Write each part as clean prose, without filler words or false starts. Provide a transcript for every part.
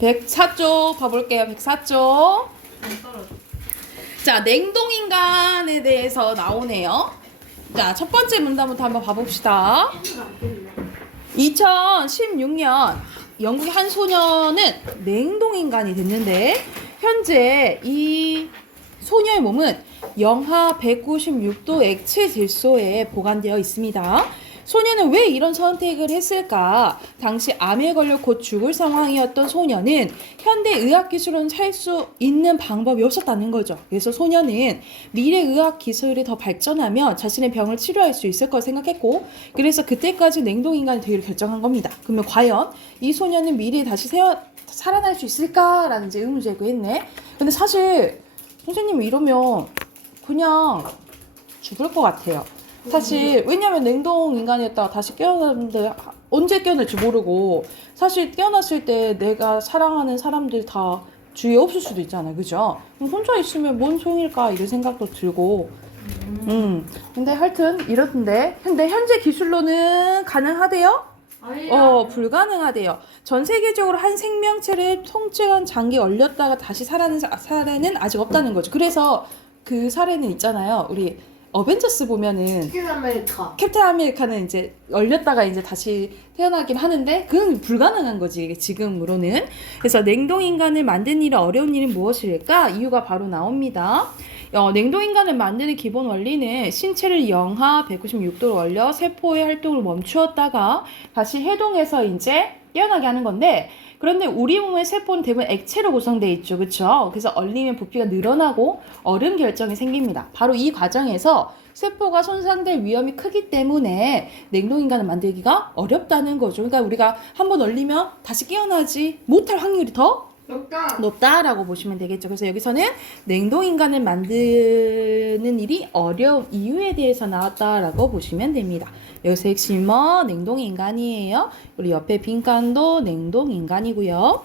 104쪽 봐볼게요. 104쪽. 자, 냉동인간에 대해서 나오네요. 자, 첫 번째 문단부터 한번 봐봅시다. 2016년 영국의 한 소녀는 냉동인간이 됐는데 현재 이 소녀의 몸은 영하 196도 액체 질소에 보관되어 있습니다. 소녀는 왜 이런 선택을 했을까? 당시 암에 걸려 곧 죽을 상황이었던 소녀는 현대 의학 기술은 살 수 있는 방법이 없었다는 거죠. 그래서 소녀는 미래 의학 기술이 더 발전하면 자신의 병을 치료할 수 있을 걸 생각했고, 그래서 그때까지 냉동인간이 되기로 결정한 겁니다. 그러면 과연 이 소녀는 미래에 다시 살아날 수 있을까라는 이제 의문 제기했네. 근데 사실 선생님이 이러면 그냥 죽을 것 같아요. 사실 왜냐면 냉동 인간이었다가 다시 깨어났는데 언제 깨어날지 모르고, 사실 깨어났을 때 내가 사랑하는 사람들 다 주위에 없을 수도 있잖아요, 그죠? 그럼 혼자 있으면 뭔 소용일까 이런 생각도 들고. 근데 하여튼 이렇던데, 근데 현재 기술로는 가능하대요? 불가능하대요. 전 세계적으로 한 생명체를 통째한 장기에 얼렸다가 다시 살아는 사례는 아직 없다는 거죠. 그래서 그 사례는 있잖아요. 우리 어벤져스 보면은 캡틴 아메리카는 이제 얼렸다가 이제 다시 태어나긴 하는데 그건 불가능한 거지 지금으로는. 그래서 냉동인간을 만드는 일은 어려운 일은 무엇일까? 이유가 바로 나옵니다. 냉동인간을 만드는 기본 원리는 신체를 영하 196도로 얼려 세포의 활동을 멈추었다가 다시 해동해서 이제 깨어나게 하는 건데, 그런데 우리 몸의 세포는 대부분 액체로 구성되어 있죠. 그렇죠? 그래서 얼리면 부피가 늘어나고 얼음 결정이 생깁니다. 바로 이 과정에서 세포가 손상될 위험이 크기 때문에 냉동인간을 만들기가 어렵다는 거죠. 그러니까 우리가 한번 얼리면 다시 깨어나지 못할 확률이 더 높다라고 보시면 되겠죠. 그래서 여기서는 냉동인간을 만드는 일이 어려운 이유에 대해서 나왔다라고 보시면 됩니다. 여기서 핵심은 냉동인간이에요. 우리 옆에 빈칸도 냉동인간이고요.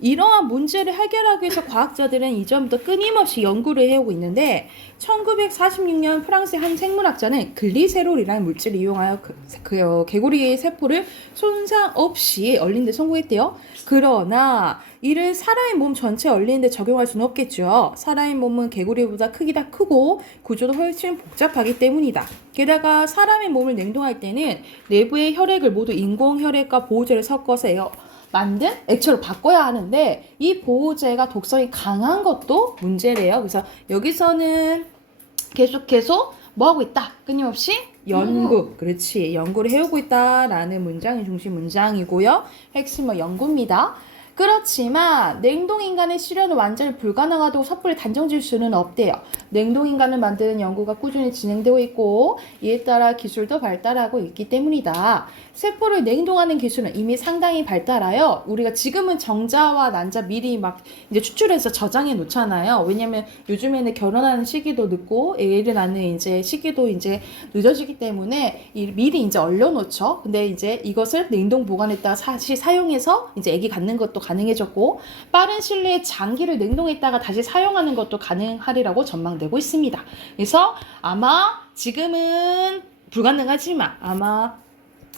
이러한 문제를 해결하기 위해서 과학자들은 이전부터 끊임없이 연구를 해오고 있는데, 1946년 프랑스의 한 생물학자는 글리세롤이라는 물질을 이용하여 개구리의 세포를 손상 없이 얼린 데 성공했대요. 그러나 이를 사람의 몸 전체에 얼리는 데 적용할 수는 없겠죠. 사람의 몸은 개구리보다 크기가 크고 구조도 훨씬 복잡하기 때문이다. 게다가 사람의 몸을 냉동할 때는 내부의 혈액을 모두 인공혈액과 보호제를 섞어서 만든 액체로 바꿔야 하는데 이 보호제가 독성이 강한 것도 문제래요. 그래서 여기서는 계속해서 뭐하고 있다? 끊임없이 연구. 그렇지. 연구를 해오고 있다라는 문장이 중심 문장이고요. 핵심은 연구입니다. 그렇지만 냉동인간의 실현은 완전히 불가능하다고 섣불리 단정지을 수는 없대요. 냉동인간을 만드는 연구가 꾸준히 진행되고 있고 이에 따라 기술도 발달하고 있기 때문이다. 세포를 냉동하는 기술은 이미 상당히 발달하여 우리가 지금은 정자와 난자 미리 막 이제 추출해서 저장해 놓잖아요. 왜냐면 요즘에는 결혼하는 시기도 늦고 애를 낳는 이제 시기도 이제 늦어지기 때문에 미리 이제 얼려놓죠. 근데 이제 이것을 냉동 보관했다가 다시 사용해서 이제 애기 갖는 것도 가능해졌고, 빠른 시일 내에 장기를 냉동했다가 다시 사용하는 것도 가능하리라고 전망되고 있습니다. 그래서 아마 지금은 불가능하지만 아마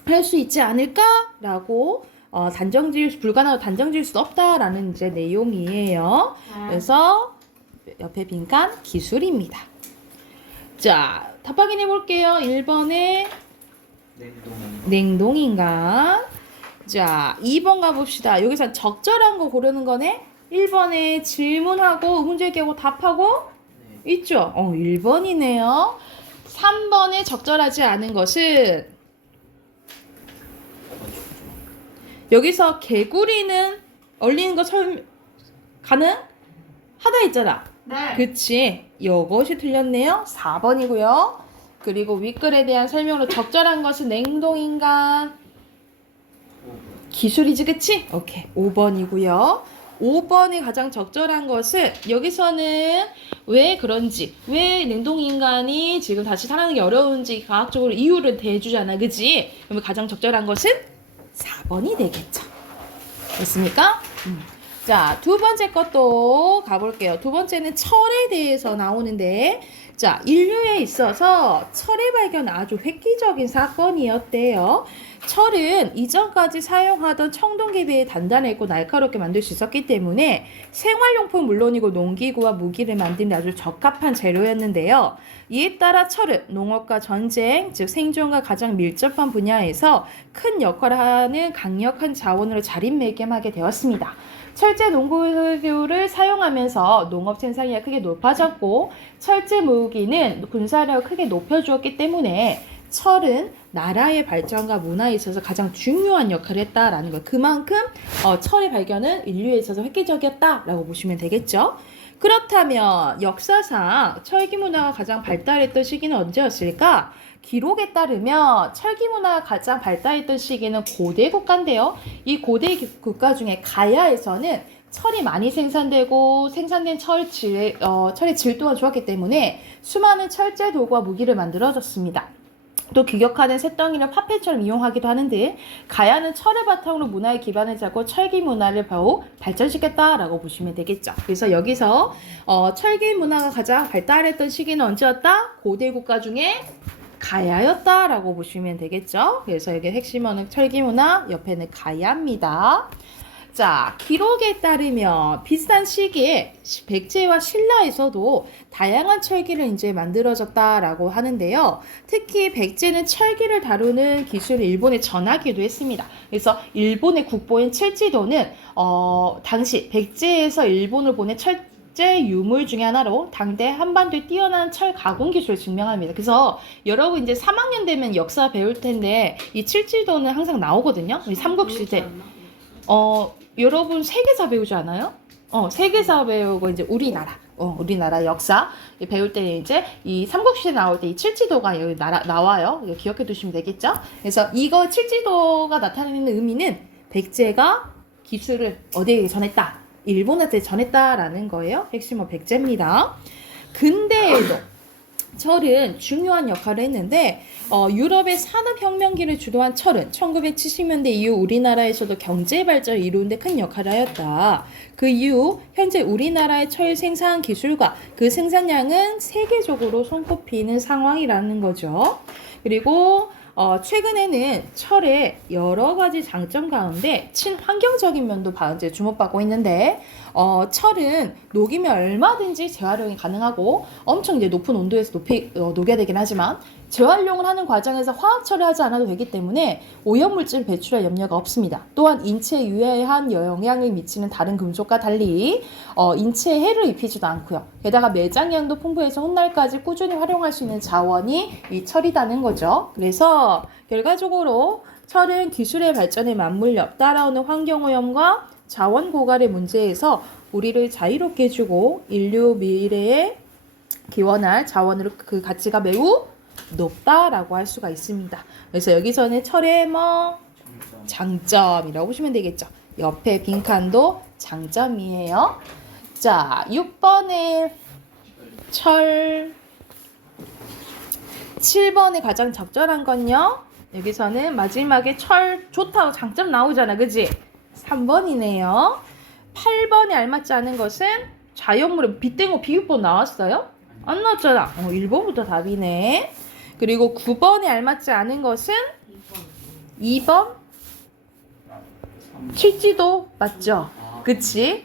할 수 있지 않을까라고 불가능하고 단정지을 수 없다라는 이제 내용이에요. 그래서 옆에 빈칸 기술입니다. 자, 답 확인해 볼게요. 1번에 냉동인간. 자, 2번 가봅시다. 여기서 적절한 거 고르는 거네. 1번에 질문하고 의문제기하고 답하고 있죠. 1번이네요. 3번에 적절하지 않은 것은 여기서 개구리는 얼리는 거 가능하다 했잖아. 네. 그치. 이것이 틀렸네요. 4번이고요. 그리고 윗글에 대한 설명으로 적절한 것은 냉동인간 기술이지, 그치? 오케이. 5번이고요. 5번이 가장 적절한 것은 여기서는 왜 그런지, 왜 냉동인간이 지금 다시 살아나기 어려운지 과학적으로 이유를 대주잖아, 그치? 그러면 가장 적절한 것은 4번이 되겠죠. 됐습니까? 자, 두 번째 것도 가볼게요. 두 번째는 철에 대해서 나오는데, 자, 인류에 있어서 철의 발견은 아주 획기적인 사건이었대요. 철은 이전까지 사용하던 청동기에 비해 단단했고 날카롭게 만들 수 있었기 때문에 생활용품 물론이고 농기구와 무기를 만드는 데 아주 적합한 재료였는데요. 이에 따라 철은 농업과 전쟁, 즉 생존과 가장 밀접한 분야에서 큰 역할을 하는 강력한 자원으로 자리매김하게 되었습니다. 철제 농구기구를 사용하면서 농업 생산이 크게 높아졌고 철제 무기는 군사력을 크게 높여주었기 때문에 철은 나라의 발전과 문화에 있어서 가장 중요한 역할을 했다라는 거. 그만큼 철의 발견은 인류에 있어서 획기적이었다라고 보시면 되겠죠. 그렇다면 역사상 철기 문화가 가장 발달했던 시기는 언제였을까? 기록에 따르면 철기 문화가 가장 발달했던 시기는 고대 국가인데요. 이 고대 국가 중에 가야에서는 철이 많이 생산되고 생산된 철의 질 또한 좋았기 때문에 수많은 철제 도구와 무기를 만들어졌습니다. 또 규격화된 쇳덩이를 화폐처럼 이용하기도 하는데 가야는 철을 바탕으로 문화의 기반을 잡고 철기 문화를 더욱 발전시켰다라고 보시면 되겠죠. 그래서 여기서 철기 문화가 가장 발달했던 시기는 언제였다? 고대 국가 중에 가야였다라고 보시면 되겠죠. 그래서 여기 핵심어는 철기 문화, 옆에는 가야입니다. 자, 기록에 따르면 비슷한 시기에 백제와 신라에서도 다양한 철기를 이제 만들어졌다라고 하는데요. 특히 백제는 철기를 다루는 기술을 일본에 전하기도 했습니다. 그래서 일본의 국보인 칠지도는 당시 백제에서 일본을 보낸 철제 유물 중에 하나로 당대 한반도의 뛰어난 철 가공 기술을 증명합니다. 그래서 여러분 이제 3학년 되면 역사 배울 텐데 이 칠지도는 항상 나오거든요. 우리 삼국시대. 여러분 세계사 배우지 않아요? 세계사 배우고 이제 우리나라 역사 배울 때 이제 이 삼국시대 나올 때 이 칠지도가 여기 나와요. 이거 기억해 두시면 되겠죠? 그래서 이거 칠지도가 나타내는 의미는 백제가 기술을 어디에 전했다? 일본한테 전했다라는 거예요. 핵심은 백제입니다. 근대에도 철은 중요한 역할을 했는데 유럽의 산업혁명기를 주도한 철은 1970년대 이후 우리나라에서도 경제 발전을 이루는 데 큰 역할을 하였다. 그 이후 현재 우리나라의 철 생산 기술과 그 생산량은 세계적으로 손꼽히는 상황이라는 거죠. 그리고 최근에는 철의 여러 가지 장점 가운데 친환경적인 면도 이제 주목받고 있는데 철은 녹이면 얼마든지 재활용이 가능하고 엄청 이제 높은 온도에서 녹여야 되긴 하지만 재활용을 하는 과정에서 화학 처리하지 않아도 되기 때문에 오염물질 배출할 염려가 없습니다. 또한 인체에 유해한 영향을 미치는 다른 금속과 달리 인체에 해를 입히지도 않고요. 게다가 매장량도 풍부해서 훗날까지 꾸준히 활용할 수 있는 자원이 이 철이라는 거죠. 그래서 결과적으로 철은 기술의 발전에 맞물려 따라오는 환경오염과 자원 고갈의 문제에서 우리를 자유롭게 해주고 인류 미래에 기원할 자원으로 그 가치가 매우 높다라고 할 수가 있습니다. 그래서 여기서는 철의 장점이라고 보시면 되겠죠. 옆에 빈칸도 장점이에요. 자, 6번에 철, 7번에 가장 적절한 건요. 여기서는 마지막에 철 좋다고 장점 나오잖아. 그지? 3번이네요. 8번에 알맞지 않은 것은 자연물에 빗대고 비유법 나왔어요? 안 나왔잖아. 1번부터 답이네. 그리고 9번에 알맞지 않은 것은 2번 칠지도 맞죠? 그치?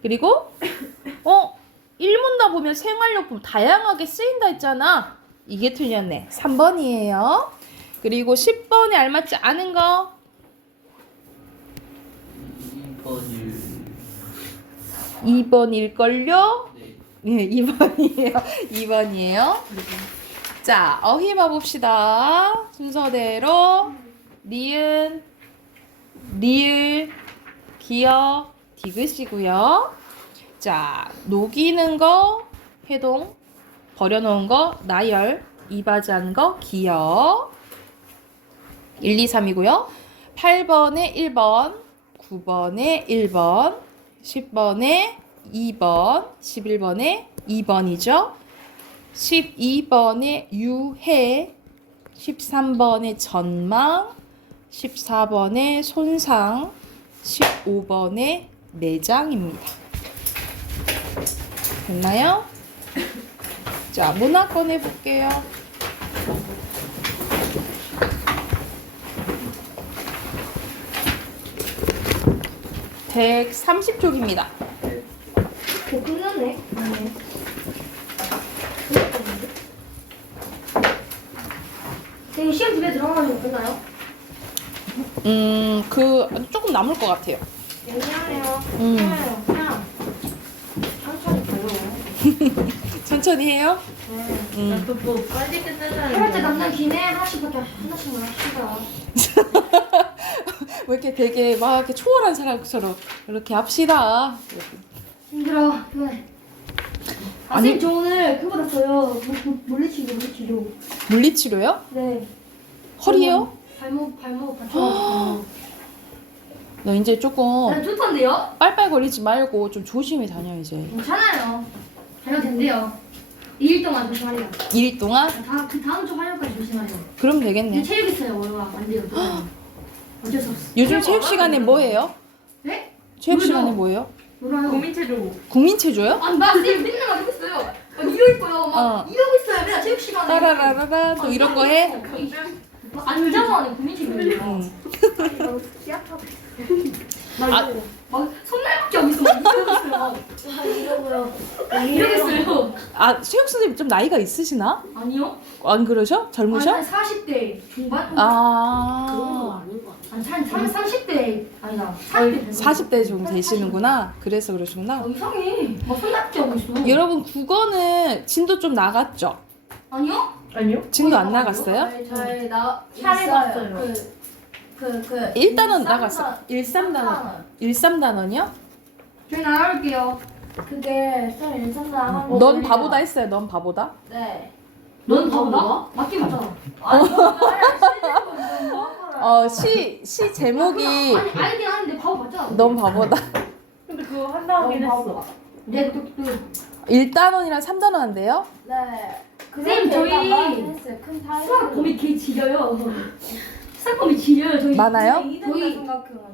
그리고 1문단 보면 생활용품 다양하게 쓰인다 했잖아. 이게 틀렸네. 3번이에요. 그리고 10번에 알맞지 않은 거 2번일걸요? 네, 2번이에요. 2번이에요. 자, 어휘 봐봅시다. 순서대로 니은, 리을, 기어, 디귿이고요. 자, 녹이는 거 해동, 버려놓은 거 나열, 이바지하는 거 기어. 1, 2, 3이고요. 8번에 1번, 9번에 1번, 10번에 2번, 11번에 2번이죠. 12번에 유해, 13번에 전망, 14번에 손상, 15번에 내장입니다. 됐나요? 자, 문학권 해볼게요. 130쪽입니다. 끝났네. 네. 시험 집에 들어가면 끝나요? 조금 남을 것 같아요. 미안해요. 음. 그냥 천천히 가요. 천천히 해요. 네. 뭐 빨리 끝내자. 해볼 때 남는 기내 하나씩만 합시다. 왜 이렇게 되게 막 이렇게 초월한 사람처럼 이렇게 합시다. 힘들어. 그래. 아니. 선생님 저 오늘 그거 봤어요. 물리치료. 물리치료요? 네. 허리요? 발목 다쳐가지고. 너 이제 조금 네, 좋던데요? 빨빨거리지 말고 좀 조심히 다녀 이제. 괜찮아요. 하면 된대요. 2일 동안 조심하래요. 2일 동안? 그 다음 주 화요일까지 조심하래요. 그럼 근데 되겠네. 체육 있어요, 월화. 안 돼요. 어쩔 수 없어. 요즘 체육 시간에 뭐 해요? 네? 체육 놀러. 시간에 뭐 해요? 놀아요. 국민체조. 국민체조요? 아니, 막 맨날 막 이러고 있어요. 막 이러고 있고요. 막 이러고 있어요. 맨날 체육 시간에. 따라라라라 또 이런 거 해? 앉아서 하는 국민체육이에요. 막 손날밖에 안 있어. 막 이러고 있어요. 이러고요. 이러고 있어요. 아 체육 선생님 좀 나이가 있으시나? 아니요? 안 그러셔? 젊으셔? 한 40대 중반? 아 한 30대 아니다. 40대 40대 정도 되시는구나. 그래서 그러시구나. 이상해. 막 손납지 하고 있어. 여러분 국어는 진도 좀 나갔죠? 아니요? 아니요? 진도 안 나갔어요? 저희 나 샤를 봤어요. 그 1단원 나갔어. 13단원. 13단원이요? 저희 나갈게요. 그게 썰 인상나 하는 넌 바보다 했어요. 넌 바보다? 네. 넌 바보다? 맞긴 맞잖아. 시 제목이 아니 알긴 하는데 바보 맞잖아. 넌 바보다. 근데 그거 한다긴 했어. 네, 1단원이랑 3단원 한대요? 네. 선생님, 저희 큰 수학 범위 개 지려요. 수학 범위 지려요. 저희 많아요? 저희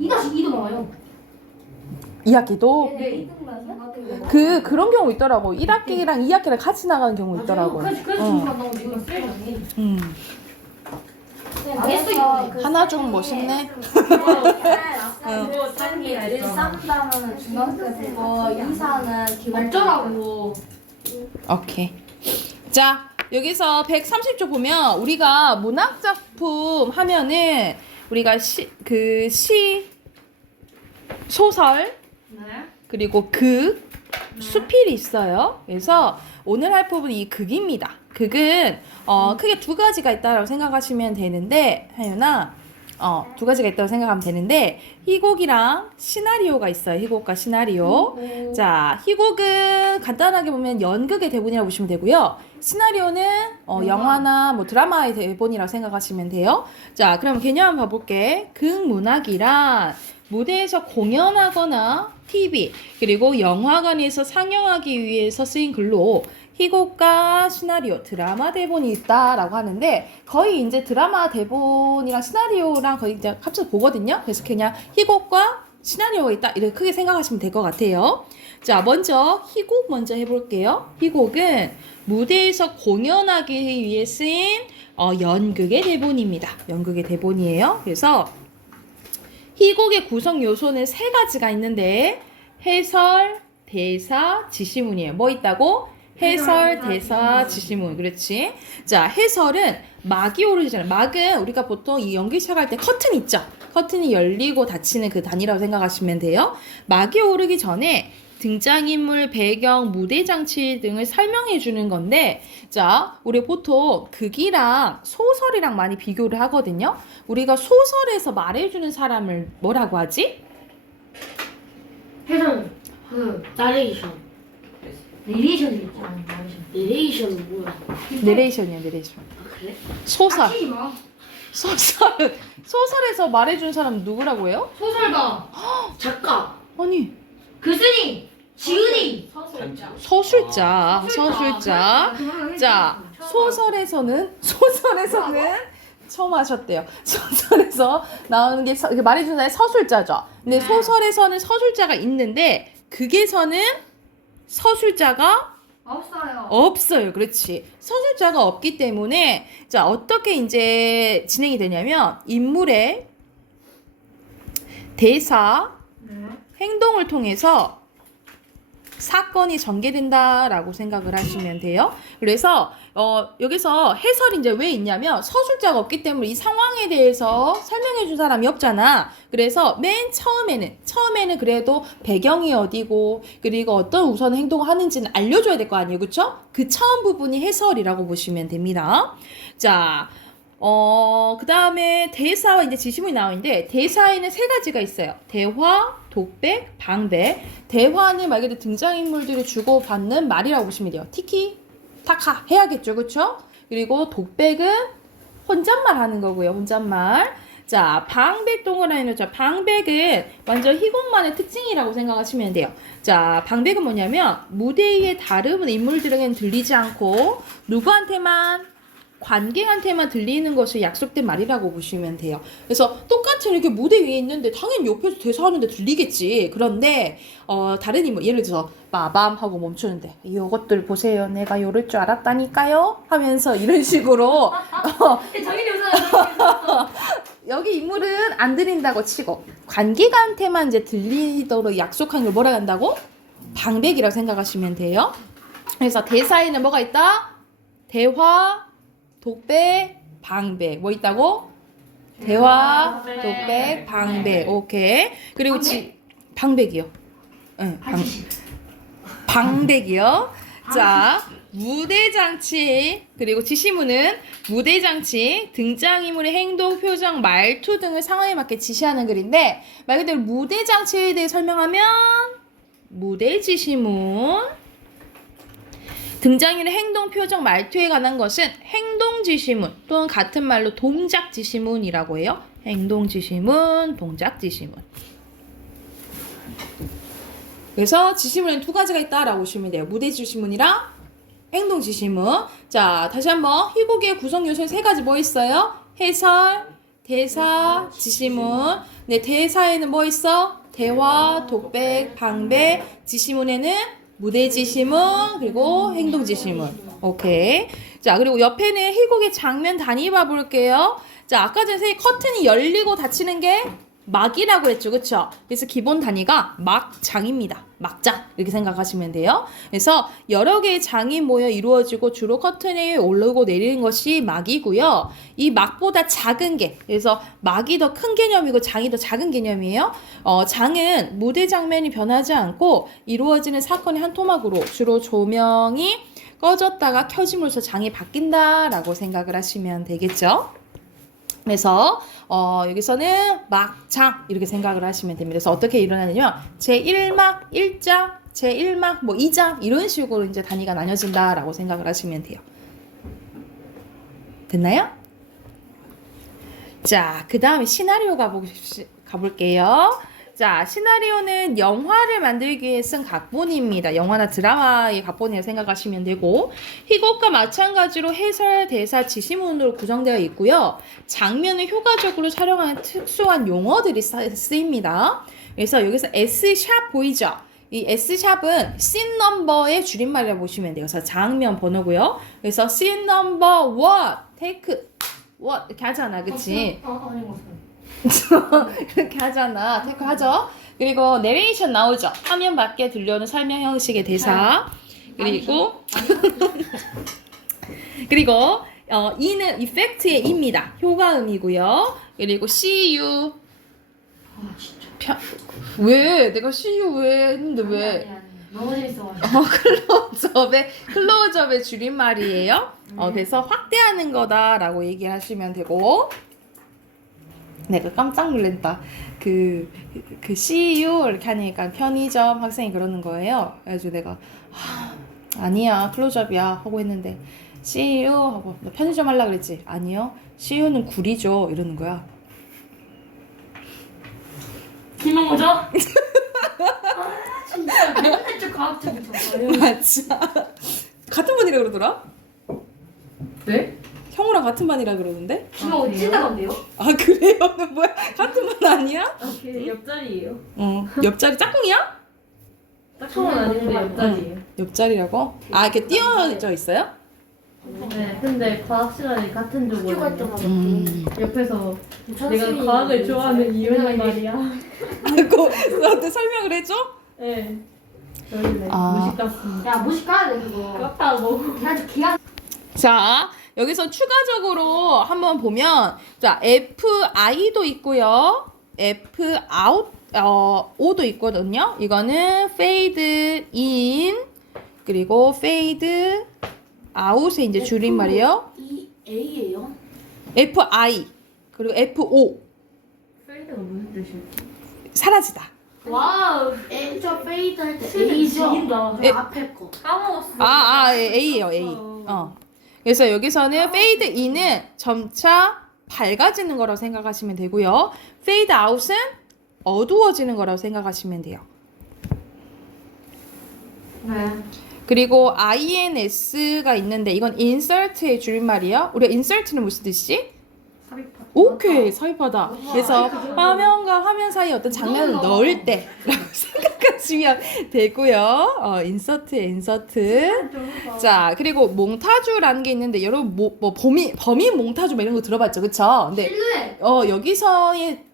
2-2도 나와요. 2학기도? 네. 2등만 생각해보고 그런 경우 있더라고. 1학기랑 2학기랑 같이 나가는 경우 있더라고. 그래서 중국 안 나오고 지금 쓰레기. 알겠어, 이거. 하나 좀 멋있네. 그거 짠게 알죠. 1,3단은 중학교 되고 2사는 기본 어쩌라고. 오케이. 자, 여기서 130조 보면 우리가 문학 작품 하면은 우리가 소설 네. 그리고 극, 수필이 있어요. 그래서 오늘 할 부분이 이 극입니다. 극은 크게 두 가지가 있다고 생각하시면 되는데 하연아 두 가지가 있다고 생각하면 되는데 희곡이랑 시나리오가 있어요. 희곡과 시나리오. 자, 희곡은 간단하게 보면 연극의 대본이라고 보시면 되고요. 시나리오는 영화나 뭐 드라마의 대본이라고 생각하시면 돼요. 자, 그럼 개념 한번 봐볼게. 극문학이란 무대에서 공연하거나 TV 그리고 영화관에서 상영하기 위해서 쓰인 글로 희곡과 시나리오, 드라마 대본이 있다라고 하는데 거의 이제 드라마 대본이랑 시나리오랑 거의 이제 합쳐서 보거든요. 그래서 그냥 희곡과 시나리오가 있다 이렇게 크게 생각하시면 될 것 같아요. 자, 먼저 희곡 먼저 해볼게요. 희곡은 무대에서 공연하기 위해 쓰인 연극의 대본입니다. 연극의 대본이에요. 그래서 희곡의 구성 요소는 세 가지가 있는데 해설, 대사, 지시문이에요. 뭐 있다고? 해설, 대사, 지시문. 그렇지. 자, 해설은 막이 오르잖아요. 막은 우리가 보통 이 연기 시작할 때 커튼 있죠? 커튼이 열리고 닫히는 그 단위라고 생각하시면 돼요. 막이 오르기 전에 등장인물, 배경, 무대 장치 등을 설명해 주는 건데 자, 우리 보통 극이랑 소설이랑 많이 비교를 하거든요. 우리가 소설에서 말해주는 사람을 뭐라고 하지? 해설. 나레이션. 내레이션이 있죠. 내레이션은 뭐야? 내레이션이야, 내레이션. 아, 그래? 소설. 닥치지 마. 소설에서 말해주는 사람은 누구라고 해요? 소설가, 작가. 아니, 글쓴이, 지은이. 서술자. 자, 소설에서는 처음 하셨대요. 소설에서 나오는 게 말해주는 사람이 서술자죠. 근데 네. 소설에서는 서술자가 있는데 극에서는 서술자가 없어요. 없어요. 그렇지. 서술자가 없기 때문에 자, 어떻게 이제 진행이 되냐면 인물의 대사, 네. 행동을 통해서 사건이 전개된다라고 생각을 하시면 돼요. 그래서 여기서 해설이 이제 왜 있냐면 서술자가 없기 때문에 이 상황에 대해서 설명해 준 사람이 없잖아. 그래서 맨 처음에는 그래도 배경이 어디고 그리고 어떤 우선 행동을 하는지는 알려줘야 될 거 아니에요. 그쵸? 그 처음 부분이 해설이라고 보시면 됩니다. 자, 그 다음에 대사와 이제 지시문이 나오는데 대사에는 세 가지가 있어요. 대화, 독백, 방백. 대화는 말 그대로 등장인물들이 주고받는 말이라고 보시면 돼요. 티키, 타카 해야겠죠. 그쵸? 그리고 독백은 혼잣말 하는 거고요. 혼잣말. 자, 방백 동그라미는 자, 방백은 완전 희곡만의 특징이라고 생각하시면 돼요. 자, 방백은 뭐냐면 무대 위에 다른 인물들에게는 들리지 않고 누구한테만 관객한테만 들리는 것이 약속된 말이라고 보시면 돼요. 그래서 똑같이 이렇게 무대 위에 있는데 당연히 옆에서 대사하는데 들리겠지. 그런데 다른 인물 예를 들어서 빠밤 하고 멈추는데 이것들 보세요. 내가 요럴 줄 알았다니까요. 하면서 이런 식으로 당연히 웃어요. 여기 인물은 안 들린다고 치고 관객한테만 이제 들리도록 약속한 걸 뭐라 한다고? 방백이라고 생각하시면 돼요. 그래서 대사에는 뭐가 있다? 대화, 독백, 방백. 뭐 있다고? 대화, 독백, 방백. 오케이. 그리고 방백이요. 응, 방백이요. 자, 무대장치, 그리고 지시문은 무대장치, 등장인물의 행동, 표정, 말투 등을 상황에 맞게 지시하는 글인데 말 그대로 무대장치에 대해 설명하면 무대지시문, 등장인물의 행동, 표정, 말투에 관한 것은 행동지시문 또는 같은 말로 동작지시문이라고 해요. 행동지시문, 동작지시문. 그래서 지시문에는 두 가지가 있다라고 보시면 돼요. 무대지시문이랑 행동지시문. 자, 다시 한번 희곡의 구성 요소는 세 가지 뭐 있어요? 해설, 대사, 지시문. 네, 대사에는 뭐 있어? 대화, 독백, 방백. 지시문에는 무대지시문 그리고 행동지시문. 오케이. 자, 그리고 옆에는 희곡의 장면 단위 봐볼게요. 자, 아까 전에 커튼이 열리고 닫히는 게 막이라고 했죠. 그쵸? 그래서 기본 단위가 막장입니다. 막장 이렇게 생각하시면 돼요. 그래서 여러 개의 장이 모여 이루어지고 주로 커튼에 오르고 내리는 것이 막이고요. 이 막보다 작은 게, 그래서 막이 더 큰 개념이고 장이 더 작은 개념이에요. 장은 무대 장면이 변하지 않고 이루어지는 사건의 한 토막으로 주로 조명이 꺼졌다가 켜짐으로써 장이 바뀐다라고 생각을 하시면 되겠죠. 그래서 여기서는 막장 이렇게 생각을 하시면 됩니다. 그래서 어떻게 일어나냐면 제1막 1장, 제1막 뭐 2장 이런 식으로 이제 단위가 나뉘어진다라고 생각을 하시면 돼요. 됐나요? 자, 그 다음에 시나리오 가볼게요. 자, 시나리오는 영화를 만들기 위해 쓴 각본입니다. 영화나 드라마의 각본이라고 생각하시면 되고 희곡과 마찬가지로 해설, 대사, 지시문으로 구성되어 있고요. 장면을 효과적으로 촬영하는 특수한 용어들이 쓰입니다. 그래서 여기서 S샵 보이죠? 이 S샵은 씬 넘버의 줄임말이라고 보시면 돼요. 그래서 장면 번호고요. 그래서 씬 넘버 1, 테이크 1 이렇게 하잖아. 그치? 그렇게 하잖아. 테이크 하죠. 그리고 내레이션 나오죠. 화면 밖에 들려오는 설명 형식의 대사. 그리고 그리고 E는 이펙트의 E입니다. 효과음이고요. 그리고 CU 왜? 내가 CU 왜 했는데 왜? 너무 재밌어가지고. 클로즈업의 줄임말이에요. 그래서 확대하는 거다라고 얘기하시면 되고. 내가 깜짝 놀랐다. 그 CU 이렇게 하니까 편의점 학생이 그러는 거예요. 그래가지고 내가 아니야 클로즈업이야 하고 했는데 CU 하고 너 편의점 하려고 그랬지? 아니요. CU는 구리죠 이러는 거야. 김영호죠? 진짜 맨날 좀 과학적인 거. 맞아. 같은 반이라 그러더라? 네? 형우랑 같은 반이라 그러는데? 김영호 찐다던데요? 아 그래요? 뭐야? 같은 반 아니야? 걔 옆자리예요. 옆자리 짝꿍이야? 짝꿍은 아닌데 옆자리예요. 옆자리라고? 아 이렇게 띄어져 있어요? 네, 근데 과학 시간에 같은 학교 갈 조거든요. 때마다 옆에서 내가 선생님이 과학을 좋아하는 이유는 맨날 말이야. 그거 너한테 설명을 해줘? 네. 저희는 아. 무식 같습니다. 야 무식 가야 돼 그거. 깝다고. 그냥 기한. 자, 여기서 추가적으로 한번 보면, 자, FI도 있고요. F out, O도 있거든요. 이거는 fade in, 그리고 fade out의 이제 줄임말이에요. 이 A예요? FI, 그리고 FO, 페이드가 무슨 뜻이에요? 사라지다. 와우. 저 페이드 할때 진짜 A죠? 지긴다. 그 앞에 거. 까먹었어. A예요, A. 그래서 여기서는 fade in은 점차 밝아지는 거라고 생각하시면 되고요. fade out은 어두워지는 거라고 생각하시면 돼요. 네. 그리고 INS가 있는데 이건 insert의 줄임말이에요. 우리가 insert는 무슨 뜻이지? 삽입하. 오케이, 삽입하다. 그래서 화면과 화면 사이에 어떤 장면을 넣을 때라고 생각하시면 되고요. insert. 자, 그리고 몽타주라는 게 있는데 여러분 뭐 범인 몽타주 뭐 이런 거 들어봤죠, 그쵸? 근데 여기서의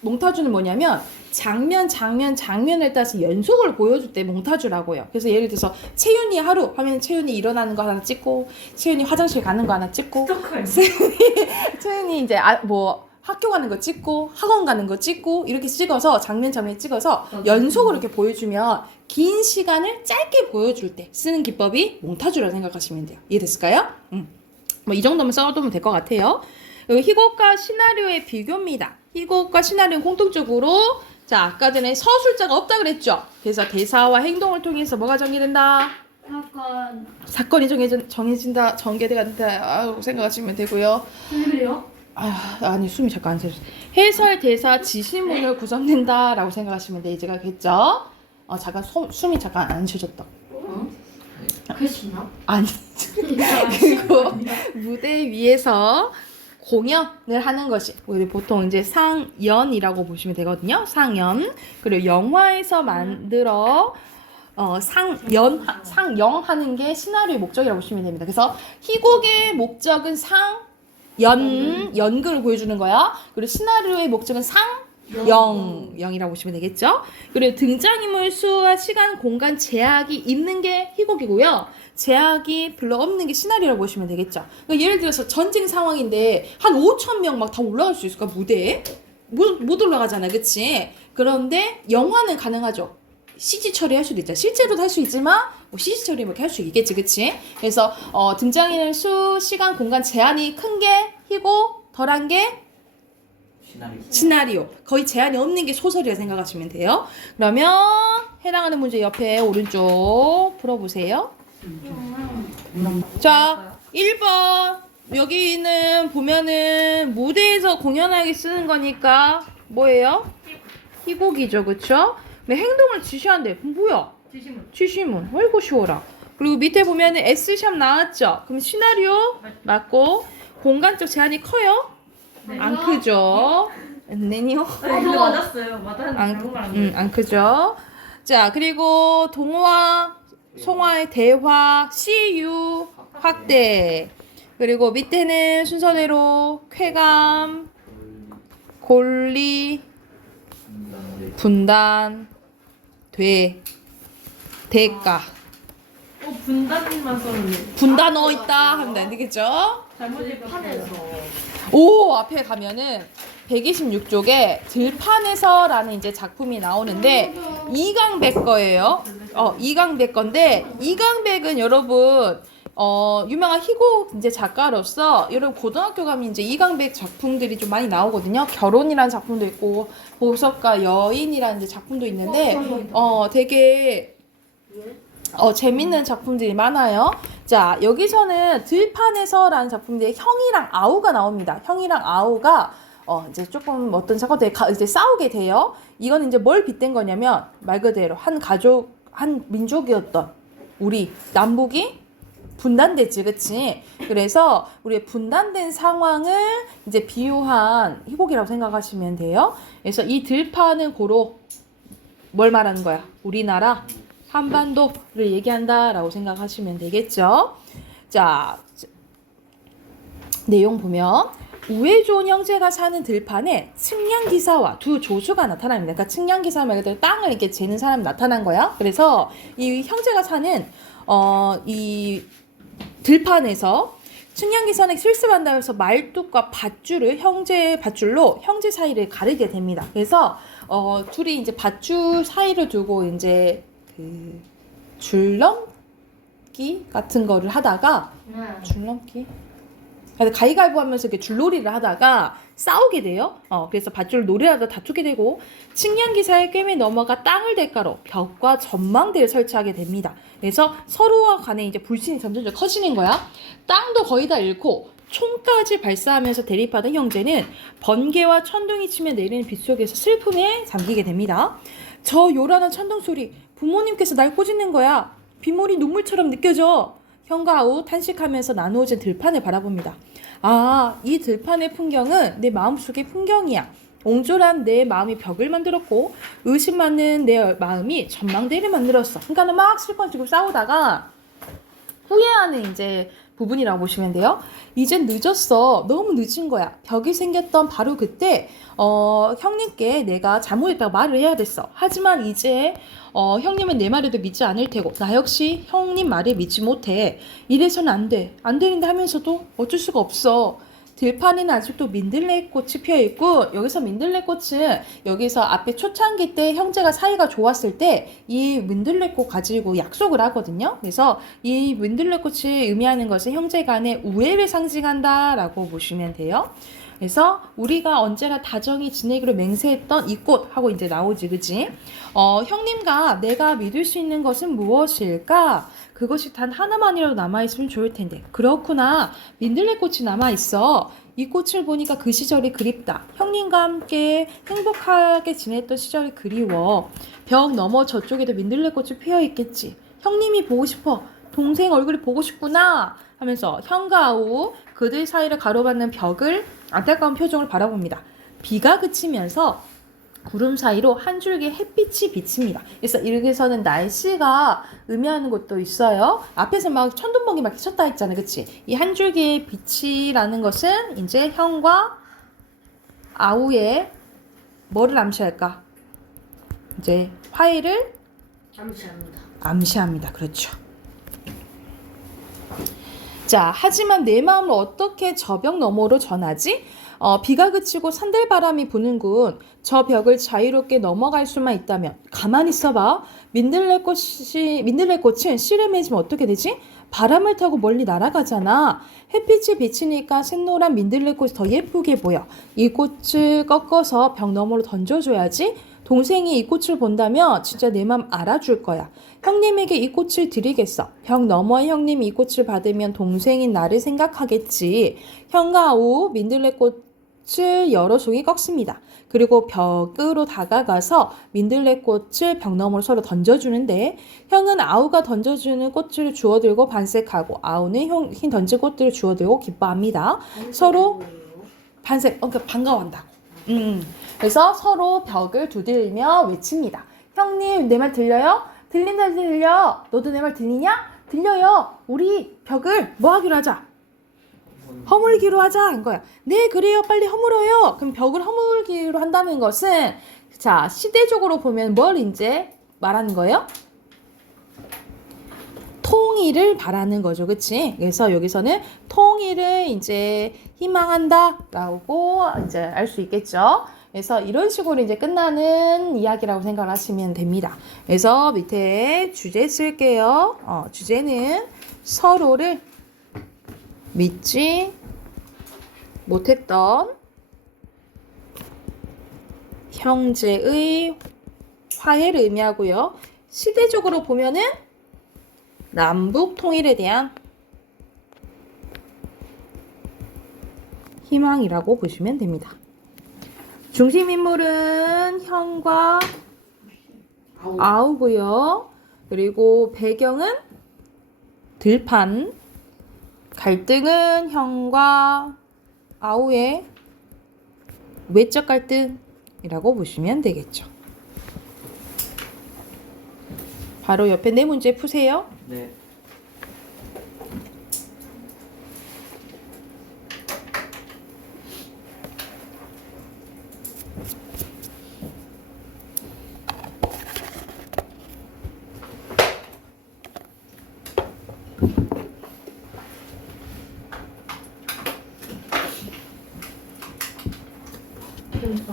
몽타주는 뭐냐면 장면을 따서 연속을 보여줄 때 몽타주라고 요. 그래서 예를 들어서 채윤이 하루 하면 채윤이 일어나는 거 하나 찍고, 채윤이 화장실 가는 거 하나 찍고, 채윤이 이제 뭐 학교 가는 거 찍고, 학원 가는 거 찍고, 이렇게 찍어서 장면 찍어서 연속으로 이렇게 보여주면 긴 시간을 짧게 보여줄 때 쓰는 기법이 몽타주라고 생각하시면 돼요. 이해됐을까요? 뭐 이 정도면 써두면 될 것 같아요. 그리고 희곡과 시나리오의 비교입니다. 희곡과 시나리오는 공통적으로, 자, 아까 전에 서술자가 없다 그랬죠? 그래서 대사와 행동을 통해서 뭐가 전개된다? 사건이 정해진다, 전개된다라고 생각하시면 되고요. 그래요? 아니, 숨이 잠깐 안 쉬어져. 해설, 대사, 지시문을 구성된다라고 생각하시면 돼. 이제가 겠죠? 잠깐 숨이 잠깐 안 쉬어졌다. 그러시나? 아니. 그리고 무대 위에서 공연을 하는 것이 우리 보통 이제 상연이라고 보시면 되거든요. 상연. 그리고 영화에서 만들어 상영하는 게 시나리오의 목적이라고 보시면 됩니다. 그래서 희곡의 목적은 연극을 보여주는 거야. 그리고 시나리오의 목적은 영이라고 보시면 되겠죠. 그리고 등장인물 수와 시간, 공간 제약이 있는 게 희곡이고요. 제약이 별로 없는 게 시나리오라고 보시면 되겠죠. 그러니까 예를 들어서 전쟁 상황인데 한 5,000명 막 다 올라갈 수 있을까, 무대에? 못 올라가잖아, 그치? 그런데 영화는 가능하죠. CG 처리할 수도 있잖아. 실제로도 할 수 있지만 뭐 CG 처리 이렇게 할 수 있겠지, 그치? 그래서 등장인물 수, 시간, 공간 제한이 큰 게 희곡, 덜한 게 시나리오. 거의 제한이 없는 게 소설이라 생각하시면 돼요. 그러면 해당하는 문제 옆에 오른쪽 풀어보세요. 자, 1번. 여기는 보면은 무대에서 공연하게 쓰는 거니까 뭐예요? 희곡이죠, 그쵸? 근데 행동을 지시한대. 뭐야? 지시문. 어이구 쉬워라. 그리고 밑에 보면은 S샵 나왔죠? 그럼 시나리오 맞고, 공간적 제한이 커요? 안 크죠? 네니요? 근데 맞았어요. 맞았는데 안 크죠? 자, 그리고 동화, 송화의 대화, CU, 확대. 그리고 밑에는 순서대로 쾌감, 권리, 분단, 대가. 분단만 썼는데. 분단 넣어 있다 하면 안 되겠죠? 잘못 읽었어요. 오, 앞에 가면은 126쪽에 들판에서라는 이제 작품이 나오는데 이강백 거예요. 이강백 건데, 이강백은 여러분 유명한 희곡 이제 작가로서 여러분 고등학교 가면 이제 이강백 작품들이 좀 많이 나오거든요. 결혼이라는 작품도 있고 보석과 여인이라는 이제 작품도 있는데 되게 재밌는 작품들이 많아요. 자, 여기서는 들판에서라는 작품인데 형이랑 아우가 나옵니다. 형이랑 아우가 이제 조금 어떤 사건에 이제 싸우게 돼요. 이거는 이제 뭘 빗댄 거냐면 말 그대로 한 가족, 한 민족이었던 우리 남북이 분단됐지, 그치? 그래서 우리의 분단된 상황을 이제 비유한 희곡이라고 생각하시면 돼요. 그래서 이 들판은 고로 뭘 말하는 거야? 우리나라 한반도를 얘기한다라고 생각하시면 되겠죠. 자, 내용 보면 우애 좋은 형제가 사는 들판에 측량기사와 두 조수가 나타납니다. 그러니까 측량기사 말 그대로 땅을 이렇게 재는 사람이 나타난 거야. 그래서 이 형제가 사는 이 들판에서 측량기사는 실습한다면서 말뚝과 밧줄을 형제 밧줄로 형제 사이를 가르게 됩니다. 그래서 둘이 이제 밧줄 사이를 두고 이제 그 줄넘기 같은 거를 하다가 줄넘기 가위가위보 하면서 이렇게 줄놀이를 하다가 싸우게 돼요. 그래서 밧줄 놀이하다 다투게 되고 측량기사의 꿰매 넘어가 땅을 대가로 벽과 전망대를 설치하게 됩니다. 그래서 서로와 간에 이제 불신이 점점 커지는 거야. 땅도 거의 다 잃고 총까지 발사하면서 대립하던 형제는 번개와 천둥이 치며 내리는 빗속에서 슬픔에 잠기게 됩니다. 저 요란한 천둥 소리, 부모님께서 날 꼬집는 거야. 빗물이 눈물처럼 느껴져. 형과 아우 탄식하면서 나누어진 들판을 바라봅니다. 아, 이 들판의 풍경은 내 마음속의 풍경이야. 옹졸한 내 마음이 벽을 만들었고 의심 많은 내 마음이 전망대를 만들었어. 그러니까는 막 슬퍼지고 싸우다가 후회하는 이제 부분이라고 보시면 돼요. 이젠 늦었어. 너무 늦은 거야. 벽이 생겼던 바로 그때 형님께 내가 잘못했다고 말을 해야 됐어. 하지만 이제 형님은 내 말에도 믿지 않을 테고 나 역시 형님 말에 믿지 못해. 이래서는 안 돼. 안 되는데 하면서도 어쩔 수가 없어. 들판에는 아직도 민들레꽃이 피어있고 여기서 민들레꽃은 여기서 앞에 초창기 때 형제가 사이가 좋았을 때 이 민들레꽃 가지고 약속을 하거든요. 그래서 이 민들레꽃이 의미하는 것은 형제 간의 우애를 상징한다 라고 보시면 돼요. 그래서 우리가 언제나 다정히 지내기로 맹세했던 이 꽃하고 이제 나오지, 그치? 형님과 내가 믿을 수 있는 것은 무엇일까? 그것이 단 하나만이라도 남아있으면 좋을 텐데. 그렇구나. 민들레꽃이 남아있어. 이 꽃을 보니까 그 시절이 그립다. 형님과 함께 행복하게 지냈던 시절이 그리워. 벽 너머 저쪽에도 민들레꽃이 피어있겠지. 형님이 보고 싶어. 동생 얼굴이 보고 싶구나. 하면서 형과 아우 그들 사이를 가로막는 벽을 안타까운 표정을 바라봅니다. 비가 그치면서 구름 사이로 한 줄기 햇빛이 비칩니다. 그래서 여기서는 날씨가 의미하는 것도 있어요. 앞에서 막 천둥번개 막 쳤다 했잖아, 그치? 이 한 줄기의 빛이라는 것은 이제 형과 아우의 뭐를 암시할까? 이제 화해를 암시합니다. 그렇죠. 자, 하지만 내 마음을 어떻게 저 벽 너머로 전하지? 비가 그치고 산들바람이 부는군. 저 벽을 자유롭게 넘어갈 수만 있다면 가만히 있어봐. 민들레꽃은 씨를 맺으면 어떻게 되지? 바람을 타고 멀리 날아가잖아. 햇빛이 비치니까 샛노란 민들레꽃이 더 예쁘게 보여. 이 꽃을 꺾어서 벽 너머로 던져줘야지. 동생이 이 꽃을 본다면 진짜 내 맘 알아줄 거야. 형님에게 이 꽃을 드리겠어. 벽 너머의 형님이 이 꽃을 받으면 동생인 나를 생각하겠지. 형과 아우 민들레꽃을 여러 송이 꺾습니다. 그리고 벽으로 다가가서 민들레꽃을 벽 너머로 서로 던져주는데 형은 아우가 던져주는 꽃을 주워들고 반색하고 아우는 형이 던진 꽃들을 주워들고 기뻐합니다. 서로 그러니까 반가워한다고. 그래서 서로 벽을 두들며 외칩니다. 형님, 내 말 들려요? 들린다, 들려. 너도 내 말 들리냐? 들려요. 우리 벽을 뭐 하기로 하자? 허물기로 하자 한 거야. 네, 그래요. 빨리 허물어요. 그럼 벽을 허물기로 한다는 것은 자, 시대적으로 보면 뭘 이제 말하는 거예요? 통일을 바라는 거죠. 그치? 그래서 여기서는 통일을 이제 희망한다라고 이제 알 수 있겠죠. 그래서 이런 식으로 이제 끝나는 이야기라고 생각을 하시면 됩니다. 그래서 밑에 주제 쓸게요. 주제는 서로를 믿지 못했던 형제의 화해를 의미하고요. 시대적으로 보면은 남북 통일에 대한 희망이라고 보시면 됩니다. 중심 인물은 형과 아우고요. 그리고 배경은 들판. 갈등은 형과 아우의 외적 갈등이라고 보시면 되겠죠. 바로 옆에 네 문제 푸세요. 네.